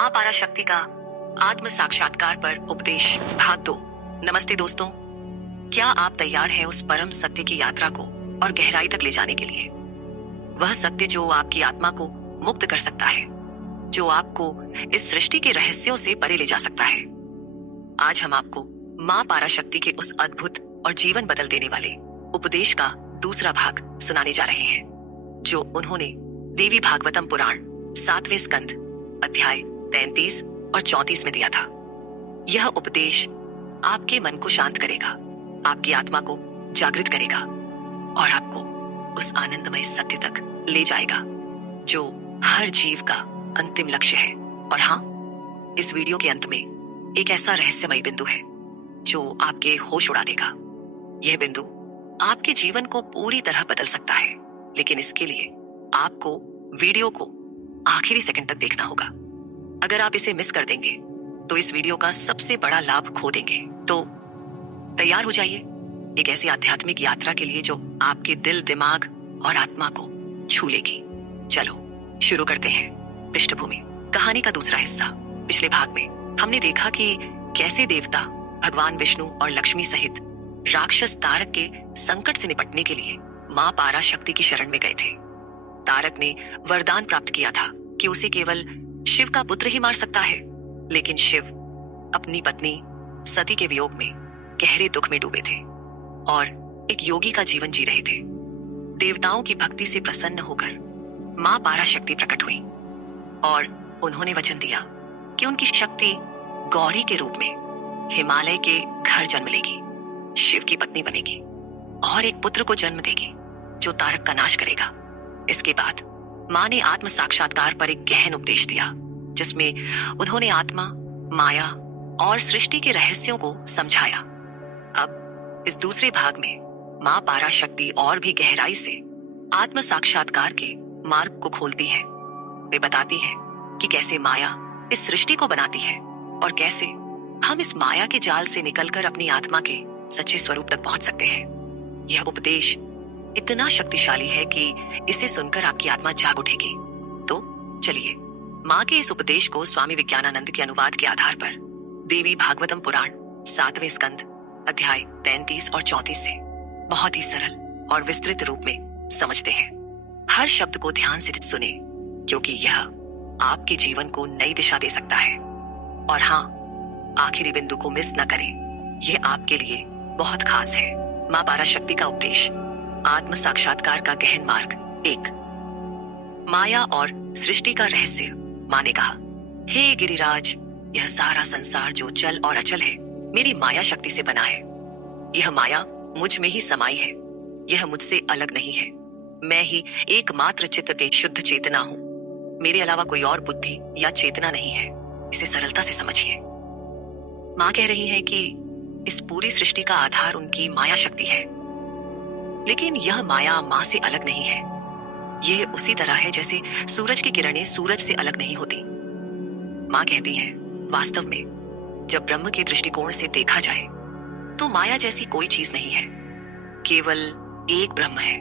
माँ पाराशक्ति का आत्म साक्षात्कार पर उपदेश भाग 2। नमस्ते दोस्तों, क्या आप तैयार हैं उस परम सत्य की यात्रा को और गहराई तक ले जाने के लिए? वह सत्य जो आपकी आत्मा को मुक्त कर सकता है, जो आपको इस सृष्टि के रहस्यों से परे ले जा सकता है। आज हम आपको माँ पाराशक्ति के उस अद्भुत और जीवन बदल देने वाले उपदेश का दूसरा भाग सुनाने जा रहे हैं, जो उन्होंने देवी भागवतम पुराण 7वें स्कंद अध्याय 33 और 34 में दिया था। यह उपदेश आपके मन को शांत करेगा, आपकी आत्मा को जागृत करेगा और आपको उस आनंदमय सत्य तक ले जाएगा जो हर जीव का अंतिम लक्ष्य है। और हाँ, इस वीडियो के अंत में एक ऐसा रहस्यमय बिंदु है जो आपके होश उड़ा देगा। यह बिंदु आपके जीवन को पूरी तरह बदल सकता है, लेकिन इसके लिए आपको वीडियो को आखिरी सेकंड तक देखना होगा। अगर आप इसे मिस कर देंगे तो इस वीडियो का सबसे बड़ा लाभ खो देंगे। तो तैयार हो जाइए एक ऐसी आध्यात्मिक यात्रा के लिए जो आपके दिल, दिमाग और आत्मा को छू लेगी। चलो शुरू करते हैं। पृष्ठभूमि कहानी का दूसरा हिस्सा। पिछले भाग में हमने देखा कि कैसे देवता भगवान विष्णु और लक्ष्मी सहित राक्षस तारक के संकट से निपटने के लिए माँ पाराशक्ति की शरण में गए थे। तारक ने वरदान प्राप्त किया था कि उसे केवल शिव का पुत्र ही मार सकता है, लेकिन शिव अपनी पत्नी सती के वियोग में गहरे दुख में डूबे थे और एक योगी का जीवन जी रहे थे। देवताओं की भक्ति से प्रसन्न होकर माँ पाराशक्ति प्रकट हुई और उन्होंने वचन दिया कि उनकी शक्ति गौरी के रूप में हिमालय के घर जन्म लेगी, शिव की पत्नी बनेगी और एक पुत्र को जन्म देगी जो तारक का नाश करेगा। इसके बाद माँ ने आत्म साक्षात्कार पर एक गहन उपदेश दिया, जिसमें उन्होंने आत्मा, माया और सृष्टि के रहस्यों को समझाया। अब इस दूसरे भाग में माँ पाराशक्ति और भी गहराई से आत्म साक्षात्कार के मार्ग को खोलती है। वे बताती है कि कैसे माया इस सृष्टि को बनाती है और कैसे हम इस माया के जाल से निकलकर अपनी आत्मा के सच्चे स्वरूप तक पहुंच सकते हैं। यह उपदेश इतना शक्तिशाली है कि इसे सुनकर आपकी आत्मा जाग उठेगी। तो चलिए माँ के इस उपदेश को स्वामी विज्ञानानंद के अनुवाद के आधार पर देवी भागवतम पुराण 7वें स्कंद अध्याय 33 और 34 से बहुत ही सरल और विस्तृत रूप में समझते हैं। हर शब्द को ध्यान से सुने, क्योंकि यह आपके जीवन को नई दिशा दे सकता है। और हाँ, आखिरी बिंदु को मिस न करें, यह आपके लिए बहुत खास है। माँ पाराशक्ति का उपदेश, आत्म साक्षात्कार का गहन मार्ग 1। माया और सृष्टि का रहस्य। माँ ने कहा, हे गिरिराज, यह सारा संसार जो चल और अचल है मेरी माया शक्ति से बना है। यह माया मुझ में ही समाई है, यह मुझसे अलग नहीं है। मैं ही एकमात्र चित्त के शुद्ध चेतना हूँ, मेरे अलावा कोई और बुद्धि या चेतना नहीं है। इसे सरलता से समझिए। माँ कह रही है कि इस पूरी सृष्टि का आधार उनकी माया शक्ति है, लेकिन यह माया माँ से अलग नहीं है। यह उसी तरह है जैसे सूरज की किरणें सूरज से अलग नहीं होती। माँ कहती है, वास्तव में जब ब्रह्म के दृष्टिकोण से देखा जाए तो माया जैसी कोई चीज नहीं है, केवल एक ब्रह्म है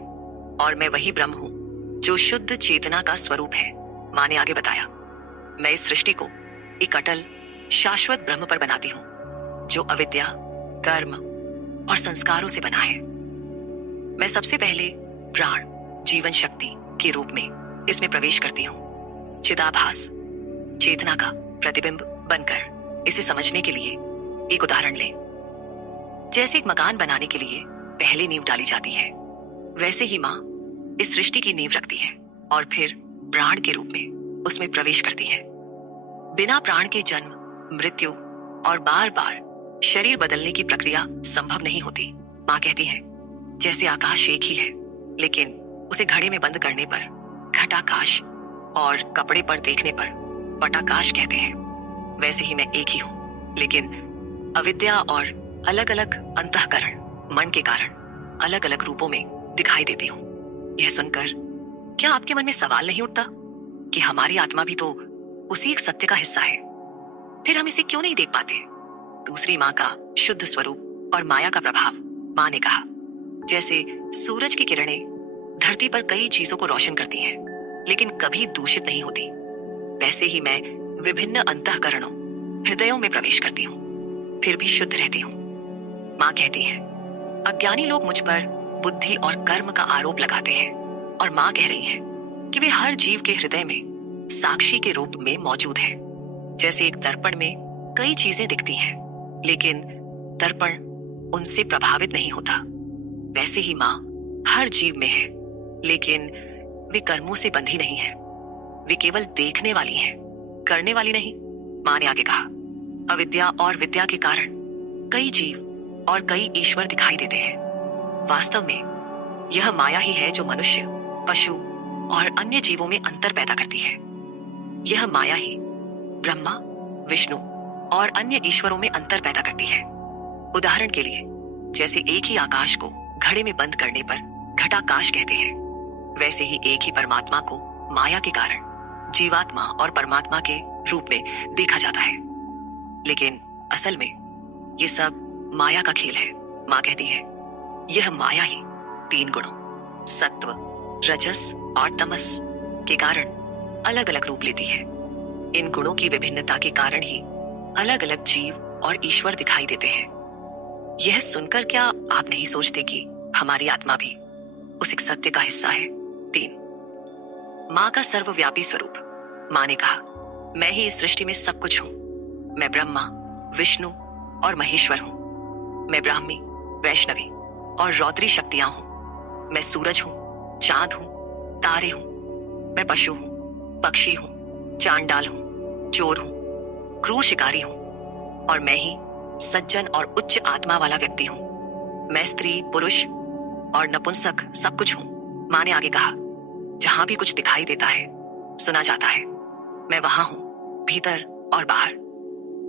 और मैं वही ब्रह्म हूँ जो शुद्ध चेतना का स्वरूप है। माँ ने आगे बताया, मैं इस सृष्टि को एक अटल शाश्वत ब्रह्म पर बनाती हूँ जो अविद्या, कर्म और संस्कारों से बना है। मैं सबसे पहले प्राण, जीवन शक्ति के रूप में इसमें प्रवेश करती हूँ, चिदाभास, चेतना का प्रतिबिंब बनकर। इसे समझने के लिए एक उदाहरण लें। जैसे एक मकान बनाने के लिए पहले नींव डाली जाती है, वैसे ही माँ इस सृष्टि की नींव रखती है और फिर प्राण के रूप में उसमें प्रवेश करती है। बिना प्राण के जन्म, मृत्यु और बार बार शरीर बदलने की प्रक्रिया संभव नहीं होती। माँ कहती है, जैसे आकाश एक ही है, लेकिन उसे घड़े में बंद करने पर घटाकाश और कपड़े पर देखने पर पटाकाश कहते हैं, वैसे ही मैं एक ही हूँ, लेकिन अविद्या और अलग अलग अंतःकरण मन के कारण अलग अलग रूपों में दिखाई देती हूँ। यह सुनकर क्या आपके मन में सवाल नहीं उठता कि हमारी आत्मा भी तो उसी एक सत्य का हिस्सा है, फिर हम इसे क्यों नहीं देख पाते? दूसरी माँ का शुद्ध स्वरूप और माया का प्रभाव। माँ ने कहा, जैसे सूरज की किरणें धरती पर कई चीजों को रोशन करती हैं, लेकिन कभी दूषित नहीं होती, वैसे ही मैं विभिन्न अंतःकरणों, हृदयों में प्रवेश करती हूँ, फिर भी शुद्ध रहती हूँ। माँ कहती है, अज्ञानी लोग मुझ पर बुद्धि और कर्म का आरोप लगाते हैं, और माँ कह रही है कि वे हर जीव के हृदय में साक्षी के रूप में मौजूद है। जैसे एक दर्पण में कई चीजें दिखती हैं, लेकिन दर्पण उनसे प्रभावित नहीं होता, वैसे ही माँ हर जीव में है, लेकिन वे कर्मों से बंधी नहीं है। वे केवल देखने वाली है, करने वाली नहीं। माँ ने आगे कहा, अविद्या और विद्या के कारण कई जीव और कई ईश्वर दिखाई देते हैं। वास्तव में यह माया ही है जो मनुष्य, पशु और अन्य जीवों में अंतर पैदा करती है। यह माया ही ब्रह्मा, विष्णु और अन्य ईश्वरों में अंतर पैदा करती है। उदाहरण के लिए, जैसे एक ही आकाश को घड़े में बंद करने पर घटाकाश कहते हैं, वैसे ही एक ही परमात्मा को माया के कारण जीवात्मा और परमात्मा के रूप में देखा जाता है। लेकिन असल में ये सब माया का खेल है। माँ कहती है, यह माया ही 3 गुणों सत्व, रजस और तमस के कारण अलग अलग रूप लेती है। इन गुणों की विभिन्नता के कारण ही अलग अलग जीव और ईश्वर दिखाई देते हैं। यह सुनकर क्या आप नहीं सोचते कि हमारी आत्मा भी उस एक सत्य का हिस्सा है? 3, माँ का सर्वव्यापी स्वरूप। माँ ने कहा, मैं ही इस सृष्टि में सब कुछ हूँ। मैं ब्रह्मा, विष्णु और महेश्वर हूँ। मैं ब्राह्मी, वैष्णवी और रौद्री शक्तियां हूँ। मैं सूरज हूँ, चांद हूँ, तारे हूँ। मैं पशु हूँ, पक्षी हूँ, चांडाल हूँ, चोर हूँ, क्रूर शिकारी हूँ, और मैं ही सज्जन और उच्च आत्मा वाला व्यक्ति हूँ। मैं स्त्री, पुरुष और नपुंसक सब कुछ हूँ। माँ ने आगे कहा, जहां भी कुछ दिखाई देता है, सुना जाता है, मैं वहां हूं, भीतर और बाहर।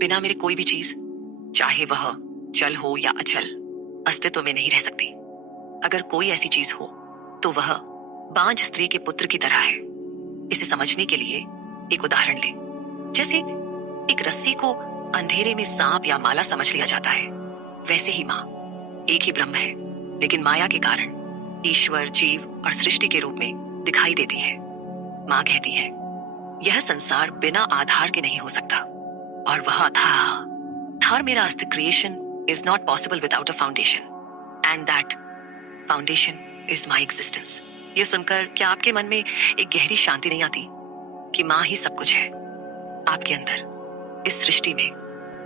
बिना मेरे कोई भी चीज, चाहे वह चल हो या अचल, अस्तित्व में नहीं रह सकती। अगर कोई ऐसी चीज हो तो वह बांझ स्त्री के पुत्र की तरह है। इसे समझने के लिए एक उदाहरण लें। जैसे एक रस्सी को अंधेरे में सांप या माला समझ लिया जाता है, वैसे ही माँ एक ही ब्रह्म है, लेकिन माया के कारण ईश्वर, जीव और सृष्टि के रूप में दिखाई देती है। माँ कहती है, यह संसार बिना आधार के नहीं हो सकता, और वह था मेरा अस्तित्व। Creation is not possible without a foundation, and that foundation is my existence. ये सुनकर क्या आपके मन में एक गहरी शांति नहीं आती कि माँ ही सब कुछ है? आपके अंदर, इस सृष्टि में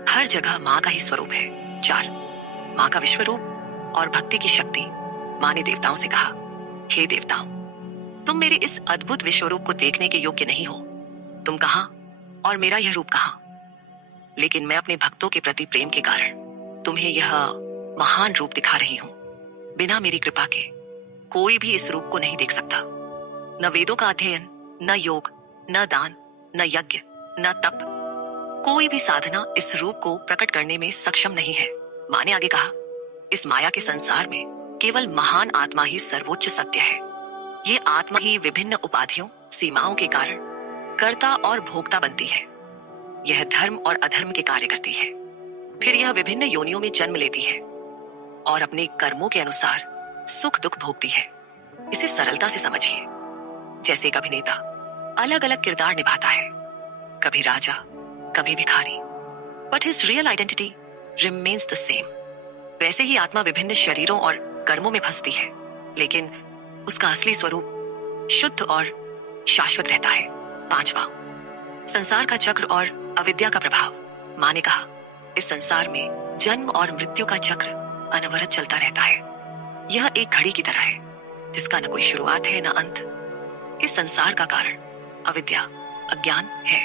हर जगह माँ का ही स्वरूप है। 4, माँ का विश्व रूप और भक्ति की शक्ति। माँ ने देवताओं से कहा, हे देवताओं, तुम मेरे इस अद्भुत विश्व रूप को देखने के योग्य नहीं हो। तुम कहाँ और मेरा यह रूप कहाँ? लेकिन मैं अपने भक्तों के प्रति प्रेम के कारण तुम्हें यह महान रूप दिखा रही हूँ। बिना मेरी कृपा के कोई भी इस रूप को नहीं देख सकता। न वेदों का अध्ययन, न योग, न दान, न यज्ञ, न तप, कोई भी साधना इस रूप को प्रकट करने में सक्षम नहीं है। माँ ने आगे कहा, इस माया के संसार में केवल महान आत्मा ही सर्वोच्च सत्य है। ये आत्मा ही विभिन्न उपाधियों, सीमाओं के कारण कर्ता और भोक्ता बनती है। यह धर्म और अधर्म के कार्य करती है। फिर यह विभिन्न योनियों में जन्म लेती है और अपने कर्मों के अनुसार सुख दुख भोगती है। इसे सरलता से समझिए। जैसे एक अभिनेता अलग अलग किरदार निभाता है, कभी राजा, कभी भिखारी, but his real identity remains the same. वैसे ही आत्मा विभिन्न शरीरों और कर्मों में फंसती है, लेकिन उसका असली स्वरूप शुद्ध और शाश्वत रहता है। 5वां, संसार का चक्र और अविद्या का प्रभाव। माँ ने कहा, इस संसार में जन्म और मृत्यु का चक्र अनवरत चलता रहता है। यह एक घड़ी की तरह है, जिसका न कोई शुरुआत है न अंत। इस संसार का कारण अविद्या, अज्ञान है।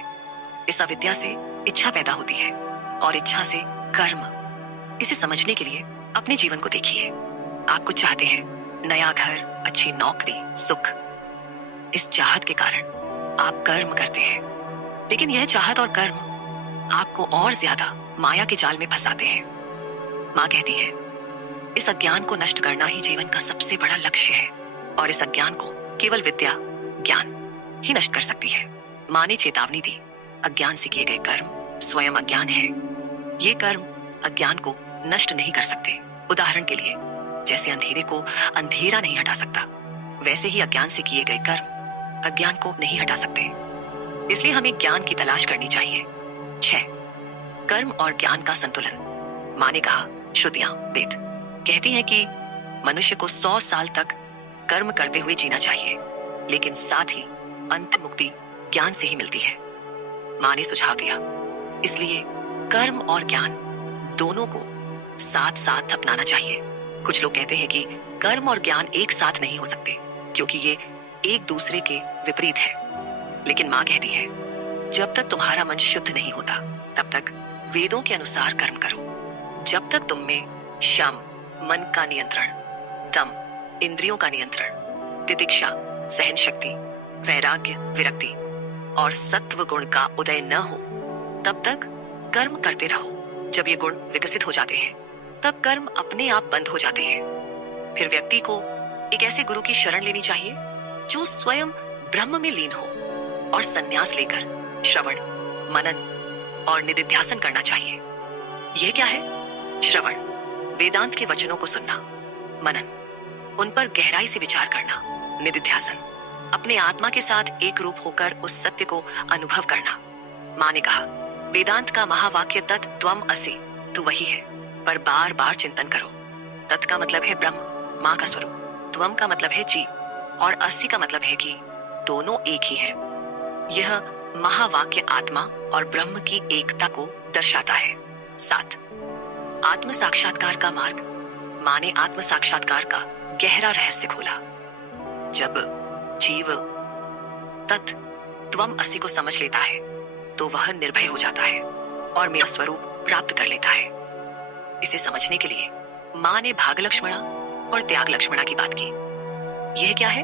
इस अविद्या से इच्छा पैदा होती है और इच्छा से कर्म। इसे समझने के लिए अपने जीवन को देखिए। आप कुछ चाहते हैं, नया घर, अच्छी नौकरी, सुख। इस चाहत के कारण आप कर्म करते हैं, लेकिन यह चाहत और कर्म आपको और ज्यादा माया के जाल में फंसाते हैं। माँ कहती है, इस अज्ञान को नष्ट करना ही जीवन का सबसे बड़ा लक्ष्य है, और इस अज्ञान को केवल विद्या, ज्ञान ही नष्ट कर सकती है। माँ ने चेतावनी दी, अज्ञान से किए गए कर्म स्वयं अज्ञान है। ये कर्म अज्ञान को नष्ट नहीं कर सकते। उदाहरण के लिए, जैसे अंधेरे को अंधेरा नहीं हटा सकता, वैसे ही अज्ञान से किए गए कर्म अज्ञान को नहीं हटा सकते। इसलिए हमें ज्ञान की तलाश करनी चाहिए। 6. कर्म और ज्ञान का संतुलन। माँ ने कहा, श्रुतियां, वेद कहती हैं कि मनुष्य को 100 साल तक कर्म करते हुए जीना चाहिए, लेकिन साथ ही अंतिम मुक्ति ज्ञान से ही मिलती है। माँ ने सुझाव दिया, इसलिए कर्म और ज्ञान दोनों को साथ साथ अपनाना चाहिए। कुछ लोग कहते हैं कि कर्म और ज्ञान एक साथ नहीं हो सकते क्योंकि ये एक दूसरे के विपरीत है। लेकिन माँ कहती है, जब तक तुम्हारा मन शुद्ध नहीं होता तब तक वेदों के अनुसार कर्म करो। जब तक तुम में शम, मन का नियंत्रण, दम, इंद्रियों का नियंत्रण, तितिक्षा, सहन शक्ति, वैराग्य, विरक्ति और सत्व गुण का उदय न हो तब तक कर्म करते रहो। जब ये गुण विकसित हो जाते हैं तब कर्म अपने आप बंद हो जाते हैं। फिर व्यक्ति को एक ऐसे गुरु की शरण लेनी चाहिए जो स्वयं ब्रह्म में लीन हो और संन्यास लेकर श्रवण, मनन और निधिध्यासन करना चाहिए। यह क्या है? श्रवण, वेदांत के वचनों को सुनना। मनन, उन पर गहराई से विचार करना। निधिध्यासन, अपने आत्मा के साथ एक रूप होकर उस सत्य को अनुभव करना। माँ ने कहा, वेदांत का महावाक्य तत् त्वम असि, तू वही है, पर बार बार चिंतन करो। तत् का मतलब है ब्रह्म, माँ का स्वरूप। त्वम का मतलब है जीव और असि का मतलब है कि दोनों एक ही हैं। यह महावाक्य आत्मा और ब्रह्म की एकता को दर्शाता है। 7. आत्म साक्षात्कार का मार्ग। माँ ने आत्म साक्षात्कार का गहरा रहस्य खोला। जब जीव तत् त्वम असि को समझ लेता है तो वह निर्भय हो जाता है और मेरा स्वरूप प्राप्त कर लेता है। इसे समझने के लिए माँ ने भाग लक्ष्मणा और त्याग लक्ष्मणा की बात की। यह क्या है?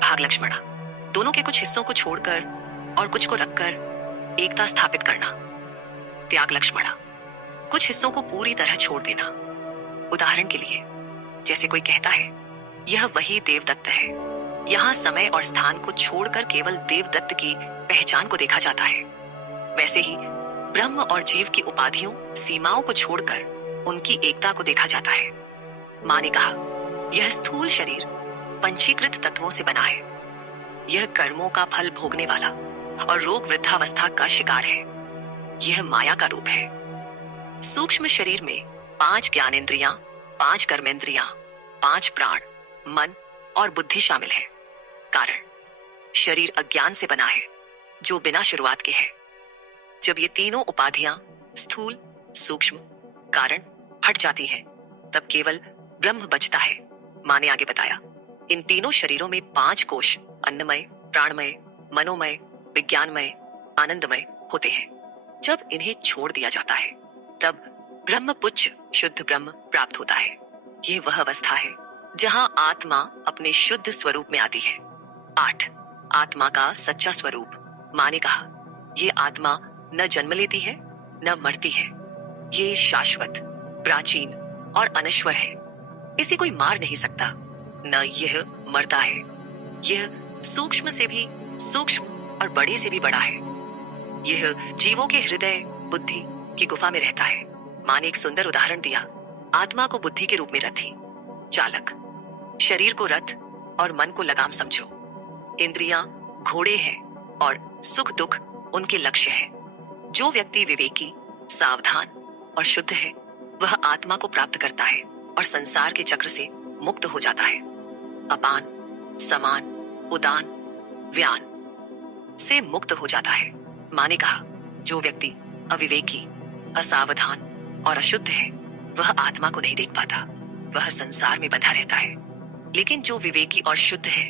भाग लक्ष्मणा, दोनों के कुछ हिस्सों को छोड़कर और कुछ को रखकर एकता स्थापित करना। त्याग लक्ष्मणा, कुछ हिस्सों को पूरी तरह छोड़ देना। उदाहरण के लिए, जैसे कोई कहता है, यह वही देवदत्त है। यहाँ समय और स्थान को छोड़कर केवल देवदत्त की पहचान को देखा जाता है। वैसे ही ब्रह्म और जीव की उपाधियों, सीमाओं को छोड़कर उनकी एकता को देखा जाता है। माँ ने कहा, यह स्थूल शरीर पंचीकृत तत्वों से बना है। यह कर्मों का फल भोगने वाला और रोग वृद्धावस्था का शिकार है। यह माया का रूप है। सूक्ष्म शरीर में 5 ज्ञानेंद्रियां, 5 कर्मेंद्रियां, 5 प्राण, मन और बुद्धि शामिल है। कारण, शरीर अज्ञान से बना है जो बिना शुरुआत के है। जब ये तीनों उपाधियां स्थूल, सूक्ष्म, कारण हट जाती हैं, तब केवल ब्रह्म बचता है। माँ ने आगे बताया, इन तीनों शरीरों में 5 कोश अन्नमय, प्राणमय, मनोमय, विज्ञानमय, आनंदमय होते हैं। जब इन्हें छोड़ दिया जाता है तब ब्रह्म पुच्छ शुद्ध ब्रह्म प्राप्त होता है। ये वह अवस्था है जहां आत्मा अपने शुद्ध स्वरूप में आती है। 8. आत्मा का सच्चा स्वरूप। माँ ने कहा, ये आत्मा न जन्म लेती है न मरती है। ये शाश्वत, प्राचीन और अनश्वर है। इसे कोई मार नहीं सकता, न यह मरता है। यह सूक्ष्म से भी सूक्ष्म और बड़े से भी बड़ा है। यह जीवों के हृदय, बुद्धि की गुफा में रहता है। माँ ने एक सुंदर उदाहरण दिया। आत्मा को बुद्धि के रूप में रथी, चालक, शरीर को रथ और मन को लगाम समझो। इंद्रियां घोड़े हैं और सुख दुख उनके लक्ष्य है। जो व्यक्ति विवेकी, सावधान और शुद्ध है वह आत्मा को प्राप्त करता है और संसार के चक्र से मुक्त हो जाता है। अपान, समान, उदान, व्यान से मुक्त हो जाता है। माँ ने कहा, जो व्यक्ति अविवेकी, असावधान और अशुद्ध है वह आत्मा को नहीं देख पाता, वह संसार में बंधा रहता है। लेकिन जो विवेकी और शुद्ध है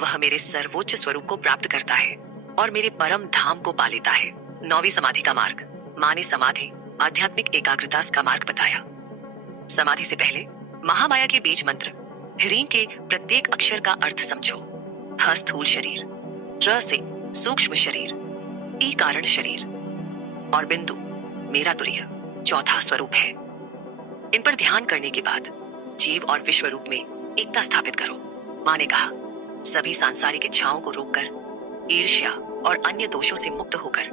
वह मेरे सर्वोच्च स्वरूप को प्राप्त करता है और मेरे परम धाम को पा लेता है। 9वीं समाधि का मार्ग। माँ ने समाधि, आध्यात्मिक एकाग्रता का मार्ग बताया। समाधि से पहले महामाया के बीज मंत्र ह्रीं के प्रत्येक अक्षर का अर्थ समझो। ह स्थूल शरीर, र से सूक्ष्म शरीर, ई कारण शरीर और बिंदु मेरा तुरीय चौथा स्वरूप है। इन पर ध्यान करने के बाद जीव और विश्व रूप में एकता स्थापित करो। माँ ने कहा, सभी सांसारिक इच्छाओं को रोककर, ईर्ष्या और अन्य दोषों से मुक्त होकर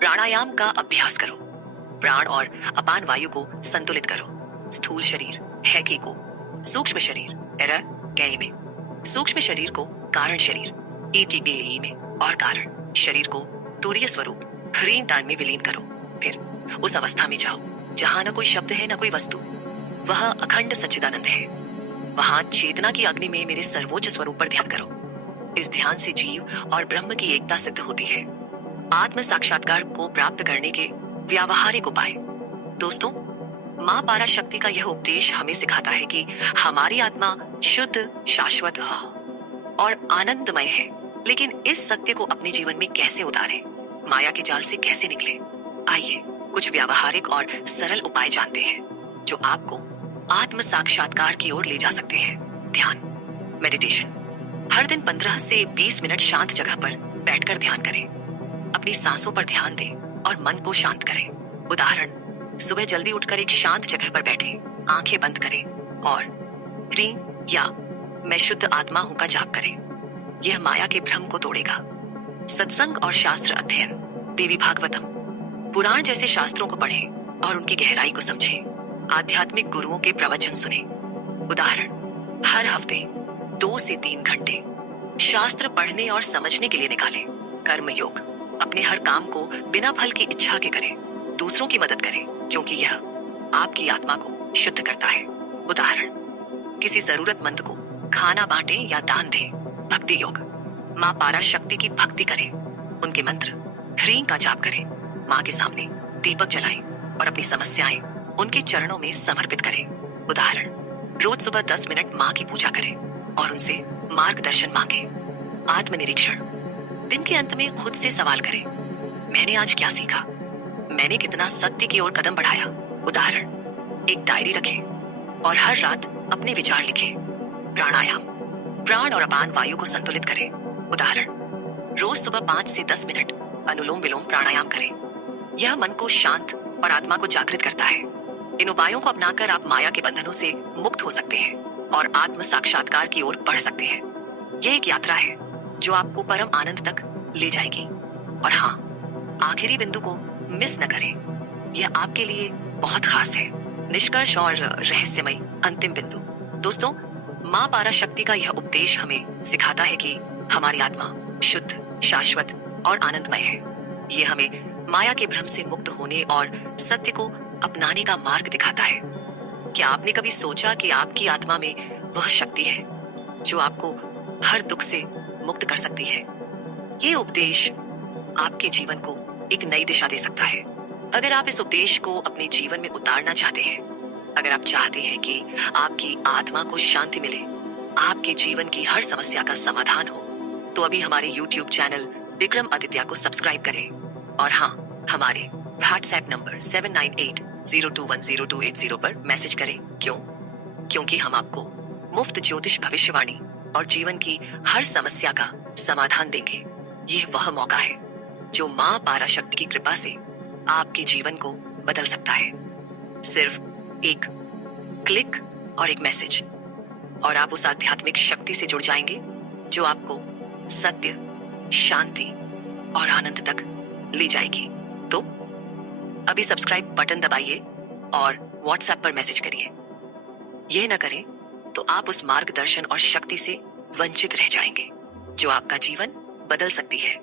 प्राणायाम का अभ्यास करो। प्राण और अपान वायु को संतुलित करो। स्थूल शरीर है की को, सूक्ष्म शरीर एरा कै में, सूक्ष्म शरीर को कारण शरीर ई की गे में और कारण शरीर को तूर्य स्वरूप ह्रीं टान में विलीन करो। फिर उस अवस्था में जाओ जहां न कोई शब्द है न कोई वस्तु, वह अखंड सच्चिदानंद है। वहां चेतना की अग्नि में मेरे सर्वोच्च स्वरूप पर ध्यान करो। इस ध्यान से जीव और ब्रह्म की एकता सिद्ध होती है। आत्म साक्षात्कार को प्राप्त करने के व्यावहारिक उपाय। दोस्तों, मां पराशक्ति का यह उपदेश हमें सिखाता है कि हमारी आत्मा शुद्ध, शाश्वत और आनंदमय है। लेकिन इस सत्य को अपने जीवन में कैसे उतारें, माया के जाल से कैसे निकलें? आइए कुछ व्यावहारिक और सरल उपाय जानते हैं जो आपको आत्म साक्षात्कार की ओर ले जा सकते हैं। ध्यान, मेडिटेशन। हर दिन 15 से 20 मिनट शांत जगह पर बैठकर ध्यान करें। अपनी सांसों पर ध्यान दें और मन को शांत करें। उदाहरण, सुबह जल्दी उठकर एक शांत जगह पर बैठें, आंखें बंद करें और ह्रीं या मैं शुद्ध आत्मा हूं का जाप करें। यह माया के भ्रम को तोड़ेगा। सत्संग और शास्त्र अध्ययन। देवी भागवतम, पुराण जैसे शास्त्रों को पढ़ें और उनकी गहराई को समझें। आध्यात्मिक गुरुओं के प्रवचन सुने। उदाहरण, हर हफ्ते 2 से 3 घंटे शास्त्र पढ़ने और समझने के लिए निकालें। कर्म योग। अपने हर काम को बिना फल की इच्छा के करें। दूसरों की मदद करें क्योंकि यह आपकी आत्मा को शुद्ध करता है। उदाहरण, किसी जरूरतमंद को खाना बांटें या दान दें। भक्ति योग। मां पराशक्ति की भक्ति करें। उनके मंत्र ह्रीं का जाप करें। मां के सामने दीपक जलाएं और अपनी समस्याएं उनके चरणों में समर्पित करें। उदाहरण, रोज सुबह 10 मिनट मां की पूजा करें और उनसे मार्गदर्शन मांगें। आत्मनिरीक्षण। दिन के अंत में खुद से सवाल करें, मैंने आज क्या सीखा? मैंने कितना सत्य की ओर कदम बढ़ाया? उदाहरण, एक डायरी रखें और हर रात अपने विचार लिखें। प्राणायाम। प्राण और अपान वायु को संतुलित करें। उदाहरण, रोज सुबह 5 से 10 मिनट अनुलोम विलोम प्राणायाम करें। यह मन को शांत और आत्मा को जागृत करता है। इन उपायों को अपनाकर आप माया के बंधनों से मुक्त हो सकते हैं और आत्म साक्षात्कार की ओर बढ़ सकते हैं। यह एक यात्रा है जो आपको परम आनंद तक ले जाएगी। और हाँ, आखिरी बिंदु को मिस न करें, यह आपके लिए बहुत खास है। निष्कर्ष और रहस्यमय अंतिम बिंदु। दोस्तों, मां पराशक्ति का यह उपदेश हमें सिखाता है कि हमारी आत्मा शुद्ध, शाश्वत और आनंदमय है। यह हमें माया के भ्रम से मुक्त होने और सत्य को अपनाने का मार्ग दिखाता है। क्या आपने कभी सोचा कि आपकी आत्मा में वह शक्ति है जो आपको हर दुख से मुक्त कर सकती है? ये उपदेश आपके जीवन को एक नई दिशा दे सकता है। अगर आप इस उपदेश को अपने जीवन में उतारना चाहते हैं, अगर आप चाहते हैं कि आपकी आत्मा को शांति मिले, आपके जीवन की हर समस्या का समाधान हो, तो अभी हमारे YouTube चैनल विक्रम आदित्य को सब्सक्राइब करें। और हाँ, हमारे WhatsApp नंबर 7980210280 पर मैसेज करें। क्योंकि हम आपको मुफ्त ज्योतिष भविष्यवाणी और जीवन की हर समस्या का समाधान देंगे। यह वह मौका है जो मां पराशक्ति की कृपा से आपके जीवन को बदल सकता है। सिर्फ एक क्लिक और एक मैसेज, और आप उस आध्यात्मिक शक्ति से जुड़ जाएंगे जो आपको सत्य, शांति और आनंद तक ले जाएगी। तो अभी सब्सक्राइब बटन दबाइए और WhatsApp पर मैसेज करिए। यह न करें तो आप उस मार्गदर्शन और शक्ति से वंचित रह जाएंगे जो आपका जीवन बदल सकती है।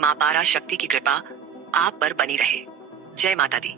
मां पराशक्ति की कृपा आप पर बनी रहे। जय माता दी।